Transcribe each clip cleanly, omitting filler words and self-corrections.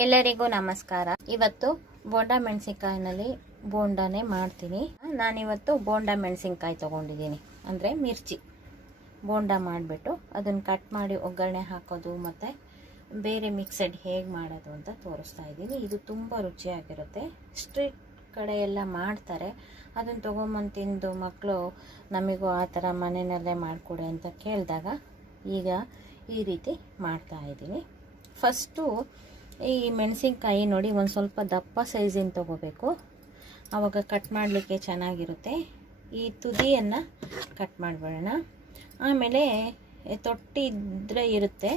ಎಲ್ಲರಿಗೂ ನಮಸ್ಕಾರ. ಇವತ್ತು ಬೋಂಡಾ ಮೆಣಸಿನಕಾಯಿನಲ್ಲಿ ಬೋಂಡಾನೇ ಮಾಡ್ತೀನಿ. ನಾನಿವತ್ತು ಬೋಂಡಾ ಮೆಣಸಿನಕಾಯಿ ತೊಗೊಂಡಿದ್ದೀನಿ, ಅಂದರೆ ಮಿರ್ಚಿ. ಬೋಂಡಾ ಮಾಡಿಬಿಟ್ಟು ಅದನ್ನು ಕಟ್ ಮಾಡಿ ಒಗ್ಗರಣೆ ಹಾಕೋದು ಮತ್ತು ಬೇರೆ ಮಿಕ್ಸಡ್ ಹೇಗೆ ಮಾಡೋದು ಅಂತ ತೋರಿಸ್ತಾ ಇದ್ದೀನಿ. ಇದು ತುಂಬ ರುಚಿಯಾಗಿರುತ್ತೆ. ಸ್ಟ್ರೀಟ್ ಕಡೆ ಎಲ್ಲ ಮಾಡ್ತಾರೆ, ಅದನ್ನು ತೊಗೊಂಬಂದು ತಿಂದು ಮಕ್ಕಳು ನಮಗೂ ಆ ಥರ ಮನೆಯಲ್ಲೇ ಮಾಡಿಕೊಡಿ ಅಂತ ಕೇಳಿದಾಗ ಈಗ ಈ ರೀತಿ ಮಾಡ್ತಾಯಿದ್ದೀನಿ. ಫಸ್ಟು ಈ ಮೆಣಸಿನ್ಕಾಯಿ ನೋಡಿ ಒಂದು ಸ್ವಲ್ಪ ದಪ್ಪ ಸೈಜಿನ ತೊಗೋಬೇಕು, ಆವಾಗ ಕಟ್ ಮಾಡಲಿಕ್ಕೆ ಚೆನ್ನಾಗಿರುತ್ತೆ. ಈ ತುದಿಯನ್ನು ಕಟ್ ಮಾಡಿಬಿಡೋಣ. ಆಮೇಲೆ ತೊಟ್ಟಿ ಇದ್ದರೆ ಇರುತ್ತೆ,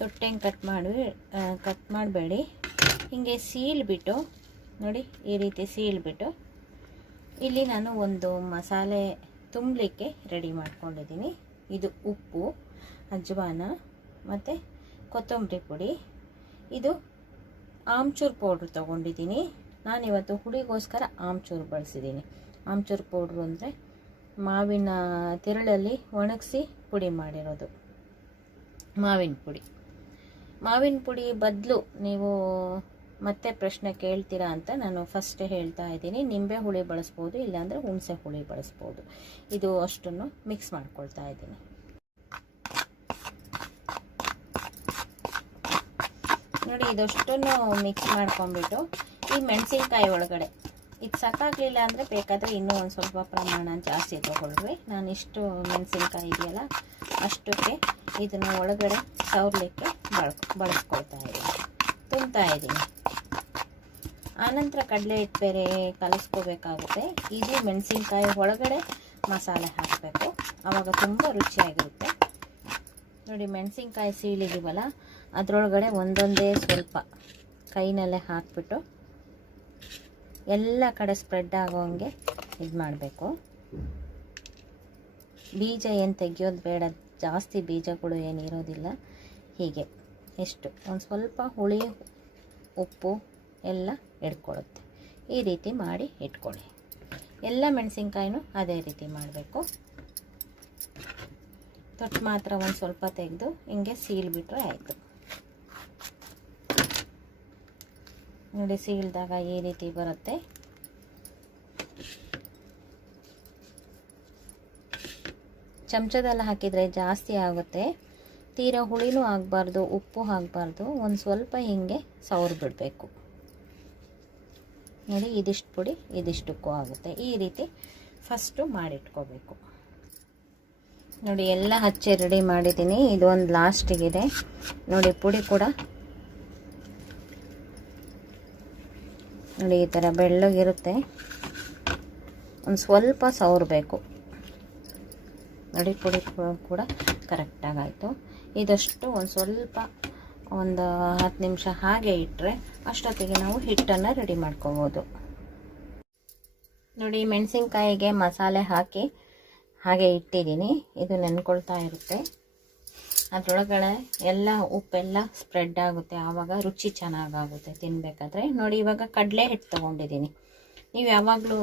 ತೊಟ್ಟೆಂಗೆ ಕಟ್ ಮಾಡಬೇಡಿ. ಹೀಗೆ ಸೀಳ್ಬಿಟ್ಟು ನೋಡಿ, ಈ ರೀತಿ ಸೀಳ್ಬಿಟ್ಟು ಇಲ್ಲಿ ನಾನು ಒಂದು ಮಸಾಲೆ ತುಂಬಲಿಕ್ಕೆ ರೆಡಿ ಮಾಡ್ಕೊಂಡಿದ್ದೀನಿ. ಇದು ಉಪ್ಪು, ಅಜ್ವಾನ ಮತ್ತು ಕೊತ್ತಂಬರಿ ಪುಡಿ. ಇದು ಆಮ್ಚೂರು ಪೌಡ್ರ್ ತೊಗೊಂಡಿದ್ದೀನಿ. ನಾನಿವತ್ತು ಹುಳಿಗೋಸ್ಕರ ಆಮ್ಚೂರು ಬಳಸಿದ್ದೀನಿ. ಆಮ್ಚೂರು ಪೌಡ್ರು ಅಂದರೆ ಮಾವಿನ ತಿರುಳಲ್ಲಿ ಒಣಗಿಸಿ ಪುಡಿ ಮಾಡಿರೋದು ಮಾವಿನ ಪುಡಿ. ಮಾವಿನ ಪುಡಿ ಬದಲು ನೀವು ಮತ್ತೆ ಪ್ರಶ್ನೆ ಕೇಳ್ತೀರಾ ಅಂತ ನಾನು ಫಸ್ಟ್ ಹೇಳ್ತಾ ಇದ್ದೀನಿ. ನಿಂಬೆ ಹುಳಿ ಬಳಸ್ಬೋದು, ಇಲ್ಲಾಂದರೆ ಹುಣಸೆ ಹುಳಿ ಬಳಸ್ಬೋದು. ಇದು ಅಷ್ಟನ್ನು ಮಿಕ್ಸ್ ಮಾಡ್ಕೊಳ್ತಾ ಇದ್ದೀನಿ. ನೋಡಿ, ಇದಷ್ಟನ್ನು ಮಿಕ್ಸ್ ಮಾಡ್ಕೊಂಡ್ಬಿಟ್ಟು ಈ ಮೆಣಸಿನ್ಕಾಯಿ ಒಳಗಡೆ ಇದು ಸಾಕಾಗಲಿಲ್ಲ ಅಂದರೆ ಬೇಕಾದರೆ ಇನ್ನೂ ಒಂದು ಸ್ವಲ್ಪ ಪ್ರಮಾಣ ಜಾಸ್ತಿ ತೊಗೊಳ್ರಿ. ನಾನು ಇಷ್ಟು ಮೆಣಸಿನ್ಕಾಯಿ ಇದೆಯಲ್ಲ ಅಷ್ಟಕ್ಕೆ ಇದನ್ನು ಒಳಗಡೆ ಸವರಲಿಕ್ಕೆ ಬಳಸ್ಕೊಳ್ತಾ ಇದ್ದೀನಿ, ತುಂಬ್ತಾ ಇದ್ದೀನಿ. ಆನಂತರ ಕಡಲೆ ಹಿಟ್ಟು ಬೇರೆ ಕಲಿಸ್ಕೋಬೇಕಾಗುತ್ತೆ. ಇದು ಮೆಣಸಿನ್ಕಾಯಿ ಒಳಗಡೆ ಮಸಾಲೆ ಹಾಕಬೇಕು, ಆವಾಗ ತುಂಬ ರುಚಿಯಾಗಿರುತ್ತೆ. ನೋಡಿ, ಮೆಣಸಿನ್ಕಾಯಿ ಸೀಳಿದೀವಲ್ಲ ಅದರೊಳಗಡೆ ಒಂದೊಂದೇ ಸ್ವಲ್ಪ ಕೈನಲ್ಲೇ ಹಾಕ್ಬಿಟ್ಟು ಎಲ್ಲ ಕಡೆ ಸ್ಪ್ರೆಡ್ ಆಗೋಂಗೆ ಇದು ಮಾಡಬೇಕು. ಬೀಜ ಏನು ತೆಗಿಯೋದು ಬೇಡ, ಜಾಸ್ತಿ ಬೀಜಗಳು ಏನು ಇರೋದಿಲ್ಲ. ಹೀಗೆ ಎಷ್ಟು ಒಂದು ಸ್ವಲ್ಪ ಹುಳಿ ಉಪ್ಪು ಎಲ್ಲ ಇಟ್ಕೊಳ್ಳುತ್ತೆ. ಈ ರೀತಿ ಮಾಡಿ ಇಟ್ಕೊಳ್ಳಿ. ಎಲ್ಲ ಮೆಣಸಿನ್ಕಾಯಿನೂ ಅದೇ ರೀತಿ ಮಾಡಬೇಕು. ತೊಟ್ಟು ಮಾತ್ರ ಒಂದು ಸ್ವಲ್ಪ ತೆಗೆದು ಹಿಂಗೆ ಸೀಳ್ಬಿಟ್ರೆ ಆಯಿತು. ನೋಡಿ, ಸೀಳಿದಾಗ ಈ ರೀತಿ ಬರುತ್ತೆ. ಚಮಚದಲ್ಲಿ ಹಾಕಿದರೆ ಜಾಸ್ತಿ ಆಗುತ್ತೆ. ತೀರಾ ಹುಳಿನೂ ಆಗಬಾರ್ದು, ಉಪ್ಪು ಆಗಬಾರ್ದು. ಒಂದು ಸ್ವಲ್ಪ ಹಿಂಗೆ ಸವರ್ ಬಿಡಬೇಕು. ನೋಡಿ, ಇದಿಷ್ಟು ಪುಡಿ ಇದಿಷ್ಟಕ್ಕೂ ಆಗುತ್ತೆ. ಈ ರೀತಿ ಫಸ್ಟು ಮಾಡಿಟ್ಕೋಬೇಕು. ನೋಡಿ, ಎಲ್ಲ ಹಚ್ಚಿ ರೆಡಿ ಮಾಡಿದ್ದೀನಿ. ಇದು ಒಂದು ಲಾಸ್ಟಿಗಿದೆ. ನೋಡಿ, ಪುಡಿ ಕೂಡ ನೋಡಿ ಈ ಥರ ಬೆಳ್ಳಗಿರುತ್ತೆ. ಒಂದು ಸ್ವಲ್ಪ ಸವರಬೇಕು. ನೋಡಿ, ಪುಡಿ ಕೂಡ ಕರೆಕ್ಟಾಗಾಯಿತು. ಇದಷ್ಟು ಒಂದು ಸ್ವಲ್ಪ ಒಂದು 10 ನಿಮಿಷ ಹಾಗೆ ಇಟ್ಟರೆ ಅಷ್ಟೊತ್ತಿಗೆ ನಾವು ಹಿಟ್ಟನ್ನು ರೆಡಿ ಮಾಡ್ಕೋಬೋದು. ನೋಡಿ, ಮೆಣಸಿನ್ಕಾಯಿಗೆ ಮಸಾಲೆ ಹಾಕಿ ಹಾಗೆ ಇಟ್ಟಿದ್ದೀನಿ. ಇದು ನೆನ್ಕೊಳ್ತಾ ಇರುತ್ತೆ. ಅದರೊಳಗಡೆ ಎಲ್ಲ ಉಪ್ಪೆಲ್ಲ ಸ್ಪ್ರೆಡ್ ಆಗುತ್ತೆ, ಆವಾಗ ರುಚಿ ಚೆನ್ನಾಗಾಗುತ್ತೆ ತಿನ್ನಬೇಕಾದ್ರೆ. ನೋಡಿ, ಇವಾಗ ಕಡಲೆ ಹಿಟ್ಟು ತೊಗೊಂಡಿದ್ದೀನಿ. ನೀವು ಯಾವಾಗಲೂ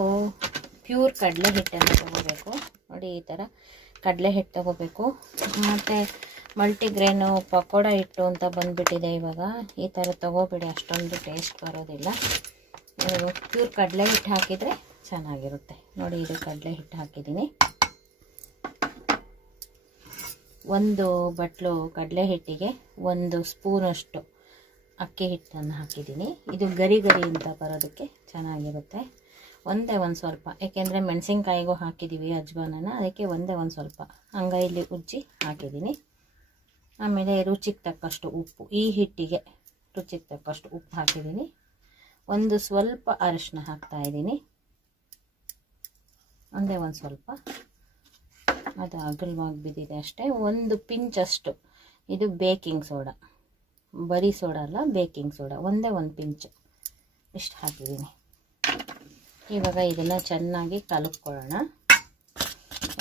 ಪ್ಯೂರ್ ಕಡಲೆ ಹಿಟ್ಟನ್ನು ತೊಗೋಬೇಕು. ನೋಡಿ, ಈ ಥರ ಕಡಲೆ ಹಿಟ್ಟು ತೊಗೋಬೇಕು. ಮತ್ತು ಮಲ್ಟಿಗ್ರೇನು ಪಕೋಡ ಹಿಟ್ಟು ಅಂತ ಬಂದುಬಿಟ್ಟಿದೆ ಇವಾಗ. ಈ ಥರ ತೊಗೋಬೇಡಿ, ಅಷ್ಟೊಂದು ಟೇಸ್ಟ್ ಬರೋದಿಲ್ಲ. ಪ್ಯೂರ್ ಕಡಲೆ ಹಿಟ್ಟು ಹಾಕಿದರೆ ಚೆನ್ನಾಗಿರುತ್ತೆ. ನೋಡಿ, ಇದು ಕಡಲೆ ಹಿಟ್ಟು ಹಾಕಿದ್ದೀನಿ. ಒಂದು ಬಟ್ಲು ಕಡಲೆ ಹಿಟ್ಟಿಗೆ 1 ಸ್ಪೂನಷ್ಟು ಅಕ್ಕಿ ಹಿಟ್ಟನ್ನು ಹಾಕಿದ್ದೀನಿ. ಇದು ಗರಿ ಗರಿ ಅಂತ ಬರೋದಕ್ಕೆ ಚೆನ್ನಾಗಿರುತ್ತೆ. ಒಂದೇ ಒಂದು ಸ್ವಲ್ಪ, ಏಕೆಂದರೆ ಮೆಣಸಿನ್ಕಾಯಿಗೂ ಹಾಕಿದ್ದೀವಿ ಅಜ್ವಾನನ, ಅದಕ್ಕೆ ಒಂದೇ ಒಂದು ಸ್ವಲ್ಪ ಅಂಗೈಲಿ ಉಜ್ಜಿ ಹಾಕಿದ್ದೀನಿ. ಆಮೇಲೆ ರುಚಿಗೆ ತಕ್ಕಷ್ಟು ಉಪ್ಪು, ಈ ಹಿಟ್ಟಿಗೆ ರುಚಿಗೆ ತಕ್ಕಷ್ಟು ಉಪ್ಪು ಹಾಕಿದ್ದೀನಿ. ಒಂದು ಸ್ವಲ್ಪ ಅರಿಶಿನ ಹಾಕ್ತಾಯಿದ್ದೀನಿ, ಒಂದೇ ಒಂದು ಸ್ವಲ್ಪ. ಅದು ಅಗಲವಾಗಿ ಬಿದ್ದಿದೆ ಅಷ್ಟೇ. ಒಂದು ಪಿಂಚಷ್ಟು ಇದು ಬೇಕಿಂಗ್ ಸೋಡಾ, ಬರೀ ಸೋಡಾ ಅಲ್ಲ, ಬೇಕಿಂಗ್ ಸೋಡಾ ಒಂದೇ ಒಂದು ಪಿಂಚು ಇಷ್ಟು ಹಾಕಿದ್ದೀನಿ. ಇವಾಗ ಇದನ್ನು ಚೆನ್ನಾಗಿ ಕಲಕ್ಕೊಳ್ಳೋಣ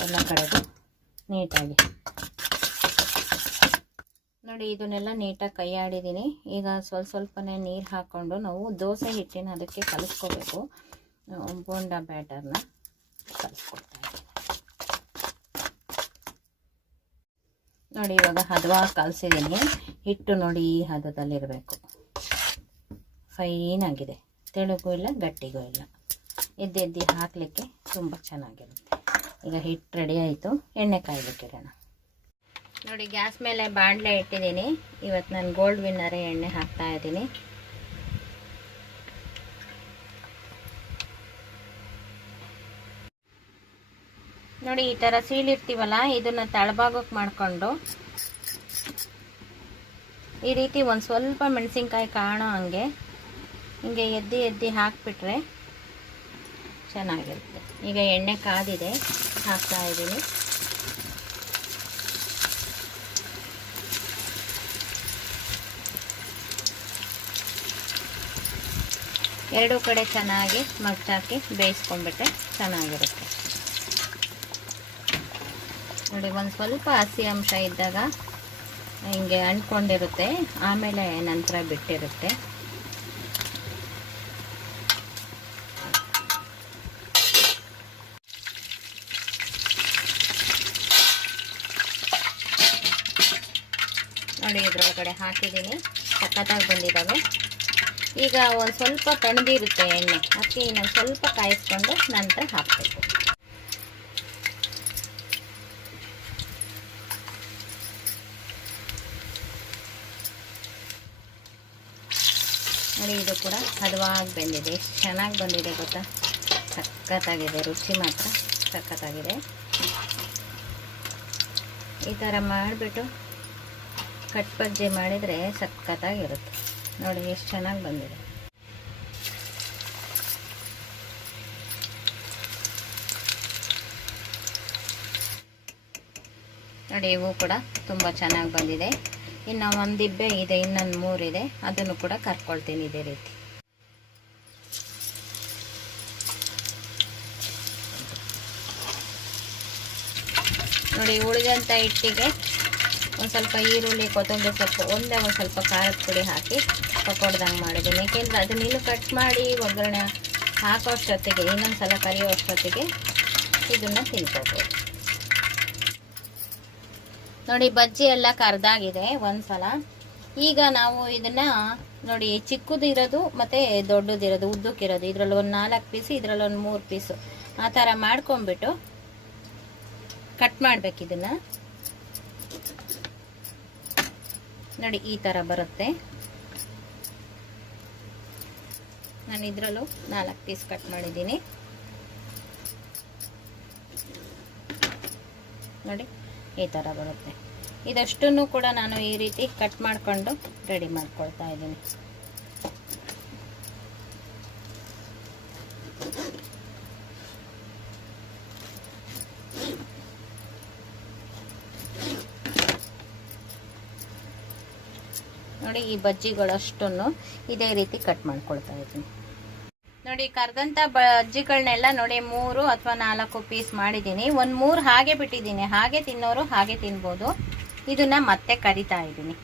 ಎಲ್ಲ ಕಡೆಗೂ ನೀಟಾಗಿ. ನೋಡಿ, ಇದನ್ನೆಲ್ಲ ನೀಟಾಗಿ ಕೈಯಾಡಿದ್ದೀನಿ. ಈಗ ಸ್ವಲ್ಪನೇ ನೀರು ಹಾಕ್ಕೊಂಡು ನಾವು ದೋಸೆ ಹಿಟ್ಟಿನ ಅದಕ್ಕೆ ಕಲಿಸ್ಕೋಬೇಕು. ಬೋಂಡಾ ಬ್ಯಾಟರ್ನ ಕಲಿಸ್ಕೊಳ್ತಾ ಇದ್ದೀನಿ. ನೋಡಿ, ಇವಾಗ ಹದವಾಗಿ ಕಲಸಿದ್ದೀನಿ. ಹಿಟ್ಟು ನೋಡಿ ಈ ಹದದಲ್ಲಿರಬೇಕು. ಫೈನ್ ಆಗಿದೆ, ತೆಳುಗೂ ಇಲ್ಲ ಗಟ್ಟಿಗೂ ಇಲ್ಲ. ಎದ್ದು ಹಾಕಲಿಕ್ಕೆ ತುಂಬ ಚೆನ್ನಾಗಿರುತ್ತೆ. ಈಗ ಹಿಟ್ಟು ರೆಡಿ ಆಯಿತು, ಎಣ್ಣೆ ಕಾಯ್ಲಿಕ್ಕಿಡೋಣ. ನೋಡಿ ಗ್ಯಾಸ್ ಮೇಲೆ ಬಾಣಲೆ ಇಟ್ಟಿದ್ದೀನಿ. ಇವತ್ತು ನಾನು ಗೋಲ್ಡ್ ವಿನ್ನರೇ ಎಣ್ಣೆ ಹಾಕ್ತಾ ಇದ್ದೀನಿ. ನೋಡಿ ಈ ಥರ ಸೀಳಿರ್ತೀವಲ್ಲ, ಇದನ್ನು ತಳಭಾಗಕ್ಕೆ ಮಾಡಿಕೊಂಡು ಈ ರೀತಿ ಒಂದು ಸ್ವಲ್ಪ ಮೆಣಸಿನ್ಕಾಯಿ ಕಾಣೋ ಹಂಗೆ ಹಿಂಗೆ ಎದ್ದು ಹಾಕಿಬಿಟ್ರೆ ಚೆನ್ನಾಗಿರುತ್ತೆ. ಈಗ ಎಣ್ಣೆ ಕಾದಿದೆ, ಹಾಕ್ತಾ ಇದ್ದೀನಿ. ಎರಡೂ ಕಡೆ ಚೆನ್ನಾಗಿ ಮಗ್ಚಾಕಿ ಬೇಯಿಸ್ಕೊಂಡ್ಬಿಟ್ರೆ ಚೆನ್ನಾಗಿರುತ್ತೆ. ನೋಡಿ ಒಂದು ಸ್ವಲ್ಪ ಹಸಿ ಅಂಶ ಇದ್ದಾಗ ಹಿಂಗೆ ಅಂಟ್ಕೊಂಡಿರುತ್ತೆ, ಆಮೇಲೆ ನಂತರ ಬಿಟ್ಟಿರುತ್ತೆ. ನೋಡಿ ಇದ್ರೊಳಗಡೆ ಹಾಕಿದ್ದೀನಿ, ಸಖತ್ತಾಗಿ ಬಂದಿದ್ದಾವೆ. ಈಗ ಒಂದು ಸ್ವಲ್ಪ ತಣ್ಣದಿರುತ್ತೆ ಎಣ್ಣೆ, ಅದಕ್ಕೆ ಇನ್ನೊಂದು ಸ್ವಲ್ಪ ಕಾಯಿಸ್ಕೊಂಡು ನಂತರ ಹಾಕಬೇಕು. ನೋಡಿ ಇದು ಕೂಡ ಹದವಾಗಿ ಬೆಂದಿದೆ. ಎಷ್ಟು ಚೆನ್ನಾಗಿ ಬಂದಿದೆ ಗೊತ್ತಾ, ಸಖತ್ತಾಗಿದೆ. ರುಚಿ ಮಾತ್ರ ಸಖತ್ತಾಗಿದೆ. ಈ ಥರ ಮಾಡಿಬಿಟ್ಟು ಕಟ್ ಬಜ್ಜಿ ಮಾಡಿದರೆ ಸಖತ್ತಾಗಿರುತ್ತೆ. ನೋಡಿ ಎಷ್ಟು ಚೆನ್ನಾಗಿ ಬಂದಿದೆ. ನೋಡಿ ಇವು ಕೂಡ ತುಂಬ ಚೆನ್ನಾಗಿ ಬಂದಿದೆ. ಇನ್ನು ಒಂದು ಇಬ್ಬೆ ಇದೆ, ಇನ್ನೊಂದು 3 ಇದೆ, ಅದನ್ನು ಕೂಡ ಕರ್ಕೊಳ್ತೀನಿ ಇದೇ ರೀತಿ. ನೋಡಿ ಉಳಿದಂಥ ಹಿಟ್ಟಿಗೆ ಒಂದು ಸ್ವಲ್ಪ ಈರುಳ್ಳಿ, ಕೊತ್ತಂಬರಿ ಸೊಪ್ಪು, ಒಂದು ಸ್ವಲ್ಪ ಖಾರದ ಪುಡಿ ಹಾಕಿ ಪಕೋಡ್ದಂಗೆ ಮಾಡಿದ್ದೀನಿ. ಏಕೆಂದರೆ ಅದನ್ನ ಇನ್ನೂ ಕಟ್ ಮಾಡಿ ಒಗ್ಗರಣೆ ಹಾಕೋ ಅಷ್ಟೊತ್ತಿಗೆ, ಇನ್ನೊಂದು ಸಲ ಕರಿಯೋ ಅಷ್ಟೊತ್ತಿಗೆ ಇದನ್ನು ತಿನ್ಕೋಬೋದು. ನೋಡಿ ಬಜ್ಜಿ ಎಲ್ಲ ಕರ್ದಾಗಿದೆ ಒಂದ್ಸಲ. ಈಗ ನಾವು ಇದನ್ನ ನೋಡಿ ಚಿಕ್ಕದಿರೋದು ಮತ್ತು ದೊಡ್ಡದಿರೋದು, ಉದ್ದಕ್ಕಿರೋದು, ಇದರಲ್ಲಿ ಒಂದು 4 ಪೀಸು, ಇದರಲ್ಲಿ ಒಂದು 3 ಪೀಸು, ಆ ಥರ ಮಾಡ್ಕೊಂಡ್ಬಿಟ್ಟು ಕಟ್ ಮಾಡ್ಬೇಕು. ಇದನ್ನ ನೋಡಿ ಈ ಥರ ಬರುತ್ತೆ. ನಾನು ಇದರಲ್ಲೂ 4 ಪೀಸ್ ಕಟ್ ಮಾಡಿದ್ದೀನಿ. ನೋಡಿ ಈ ಥರ ಬರುತ್ತೆ. ಇದಷ್ಟನ್ನು ಕೂಡ ನಾನು ಈ ರೀತಿ ಕಟ್ ಮಾಡಿಕೊಂಡು ರೆಡಿ ಮಾಡ್ಕೊಳ್ತಾ ಇದ್ದೀನಿ. ನೋಡಿ ಈ ಬಜ್ಜಿಗಳಷ್ಟನ್ನು ಇದೇ ರೀತಿ ಕಟ್ ಮಾಡ್ಕೊಳ್ತಾ ಇದ್ದೀನಿ. ನೋಡಿ ಕರ್ದಂಥ ಬಜ್ಜಿಗಳನ್ನೆಲ್ಲ ನೋಡಿ 3 ಅಥವಾ 4 ಪೀಸ್ ಮಾಡಿದ್ದೀನಿ. ಒಂದು 3 ಹಾಗೆ ಬಿಟ್ಟಿದ್ದೀನಿ. ಹಾಗೆ ತಿನ್ನೋರು ಹಾಗೆ ತಿನ್ಬೋದು. ಇದನ್ನ ಮತ್ತೆ ಕರಿತಾ ಇದ್ದೀನಿ.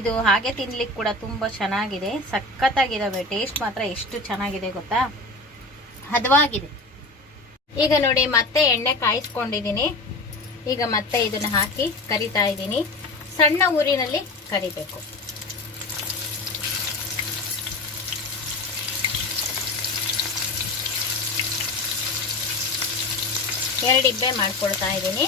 ಇದು ಹಾಗೆ ತಿನ್ಲಿಕ್ಕೆ ಕೂಡ ತುಂಬ ಚೆನ್ನಾಗಿದೆ, ಸಖತ್ತಾಗಿದ್ದಾವೆ. ಟೇಸ್ಟ್ ಮಾತ್ರ ಎಷ್ಟು ಚೆನ್ನಾಗಿದೆ ಗೊತ್ತಾ, ಹದವಾಗಿದೆ. ಈಗ ನೋಡಿ ಮತ್ತೆ ಎಣ್ಣೆ ಕಾಯಿಸ್ಕೊಂಡಿದ್ದೀನಿ. ಈಗ ಮತ್ತೆ ಇದನ್ನ ಹಾಕಿ ಕರಿತಾ ಇದ್ದೀನಿ. ಸಣ್ಣ ಊರಿನಲ್ಲಿ ಕರಿಬೇಕು. ಎರಡು ಇಬ್ಬೆ ಮಾಡ್ಕೊಳ್ತಾ ಇದ್ದೀನಿ.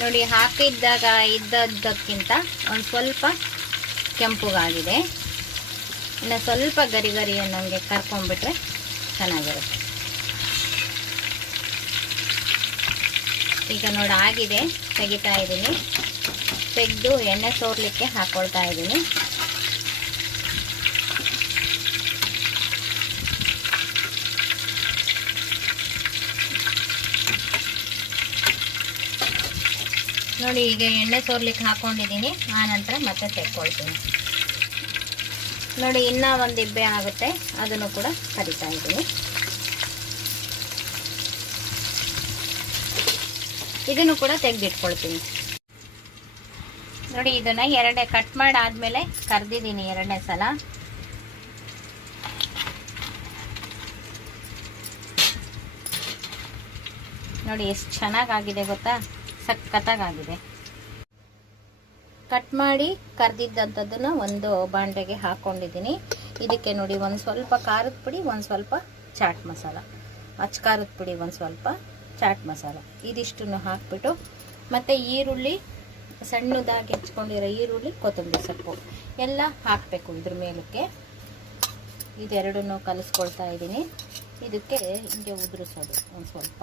ನೋಡಿ ಹಾಕಿದ್ದಾಗ ಇದ್ದದ್ದಕ್ಕಿಂತ ಒಂದು ಸ್ವಲ್ಪ ಕೆಂಪುಗಾಗಿದೆ. ಇನ್ನು ಸ್ವಲ್ಪ ಗರಿ ಗರಿ ಅನ್ನೋಂಗೆ ಕರ್ಕೊಂಡ್ಬಿಟ್ರೆ ಚೆನ್ನಾಗಿರುತ್ತೆ. ಈಗ ನೋಡಿ ಆಗಿದೆ, ತೆಗಿತಾ ಇದ್ದೀನಿ. ತೆಗೆದು ಎಣ್ಣೆ ಸೋರ್ಲಿಕ್ಕೆ ಹಾಕೊಳ್ತಾ ಇದ್ದೀನಿ. ನೋಡಿ ಈಗ ಎಣ್ಣೆ ಸೋರ್ಲಿಕ್ಕೆ ಹಾಕೊಂಡಿದ್ದೀನಿ. ಆ ನಂತರ ಮತ್ತೆ ತೆಕ್ಕೊಳ್ತೀನಿ. ನೋಡಿ ಇನ್ನೂ ಒಂದು ಇಬ್ಬೆ ಆಗುತ್ತೆ, ಅದನ್ನು ಕೂಡ ಕರಿತಾ ಇದ್ದೀನಿ. ಇದನ್ನು ಕೂಡ ತೆಗೆದಿಟ್ಕೊಳ್ತೀನಿ. ನೋಡಿ ಇದನ್ನ ಎರಡೇ ಕಟ್ ಮಾಡಿ ಆದ್ಮೇಲೆ ಕರ್ದಿದ್ದೀನಿ ಎರಡನೇ ಸಲ. ನೋಡಿ ಎಷ್ಟು ಚೆನ್ನಾಗಾಗಿದೆ ಗೊತ್ತಾ, ಸಖತ್ತಾಗಿದೆ. ಕಟ್ ಮಾಡಿ ಕರ್ದಿದ್ದಂಥದ್ದನ್ನ ಒಂದು ಬಾಂಡೆಗೆ ಹಾಕೊಂಡಿದ್ದೀನಿ. ಇದಕ್ಕೆ ನೋಡಿ ಒಂದು ಸ್ವಲ್ಪ ಖಾರದ ಪುಡಿ, ಒಂದು ಸ್ವಲ್ಪ ಚಾಟ್ ಮಸಾಲ, ಅಚ್ಚ ಖಾರದ ಪುಡಿ, ಒಂದು ಸ್ವಲ್ಪ ಚಾಟ್ ಮಸಾಲ, ಇದಿಷ್ಟನ್ನು ಹಾಕ್ಬಿಟ್ಟು ಮತ್ತು ಈರುಳ್ಳಿ, ಸಣ್ಣದಾಗಿ ಹೆಚ್ಕೊಂಡಿರೋ ಈರುಳ್ಳಿ, ಕೊತ್ತಂಬರಿ ಸೊಪ್ಪು ಎಲ್ಲ ಹಾಕಬೇಕು ಇದ್ರ ಮೇಲಕ್ಕೆ. ಇದೆರಡನ್ನೂ ಕಲಿಸ್ಕೊಳ್ತಾ ಇದ್ದೀನಿ. ಇದಕ್ಕೆ ಹಿಂಗೆ ಉದುರಿಸೋದು ಒಂದು ಸ್ವಲ್ಪ.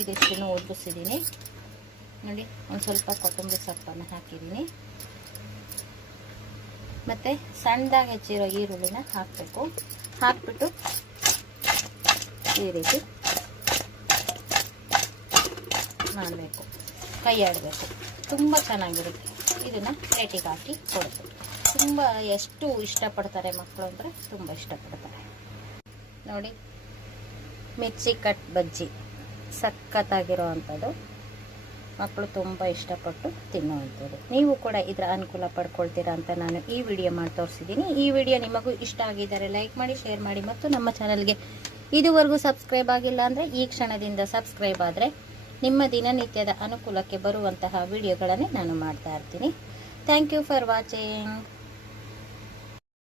ಇದಿಷ್ಟನ್ನು ಉದುರಿಸಿದ್ದೀನಿ ನೋಡಿ. ಒಂದು ಸ್ವಲ್ಪ ಕೊತ್ತಂಬರಿ ಸೊಪ್ಪನ್ನು ಹಾಕಿದ್ದೀನಿ. ಮತ್ತು ಸಣ್ಣದಾಗಿ ಹೆಚ್ಚಿರೋ ಈರುಳ್ಳಿನ ಹಾಕಬೇಕು. ಹಾಕ್ಬಿಟ್ಟು ಈ ರೀತಿ ಮಾಡಬೇಕು, ಕೈ ಆಡಬೇಕು. ತುಂಬ ಚೆನ್ನಾಗಿರುತ್ತೆ. ಇದನ್ನು ಪ್ಲೇಟಿಗೆ ಹಾಕಿ ಕೊಡಬೇಕು. ತುಂಬ ಎಷ್ಟು ಇಷ್ಟಪಡ್ತಾರೆ ಮಕ್ಕಳು ಅಂದರೆ ತುಂಬ ಇಷ್ಟಪಡ್ತಾರೆ. ನೋಡಿ ಮಿರ್ಚಿ ಕಟ್ ಬಜ್ಜಿ ಸಖತ್ತಾಗಿರೋ ಅಂಥದ್ದು, ಮಕ್ಕಳು ತುಂಬ ಇಷ್ಟಪಟ್ಟು ತಿನ್ನುವಂಥದ್ದು. ನೀವು ಕೂಡ ಇದರ ಅನುಕೂಲ ಪಡ್ಕೊಳ್ತೀರಾ ಅಂತ ನಾನು ಈ ವಿಡಿಯೋ ಮಾಡಿ ತೋರಿಸಿದ್ದೀನಿ. ಈ ವಿಡಿಯೋ ನಿಮಗೂ ಇಷ್ಟ ಆಗಿದ್ದರೆ ಲೈಕ್ ಮಾಡಿ, ಶೇರ್ ಮಾಡಿ, ಮತ್ತು ನಮ್ಮ ಚಾನಲ್ಗೆ ಇದುವರೆಗೂ ಸಬ್ಸ್ಕ್ರೈಬ್ ಆಗಿಲ್ಲ ಅಂದರೆ ಈ ಕ್ಷಣದಿಂದ ಸಬ್ಸ್ಕ್ರೈಬ್ ಆದರೆ ನಿಮ್ಮ ದಿನನಿತ್ಯದ ಅನುಕೂಲಕ್ಕೆ ಬರುವಂತಹ ವಿಡಿಯೋಗಳನ್ನೇ ನಾನು ಮಾಡ್ತಾ ಇರ್ತೀನಿ. Thank you for watching.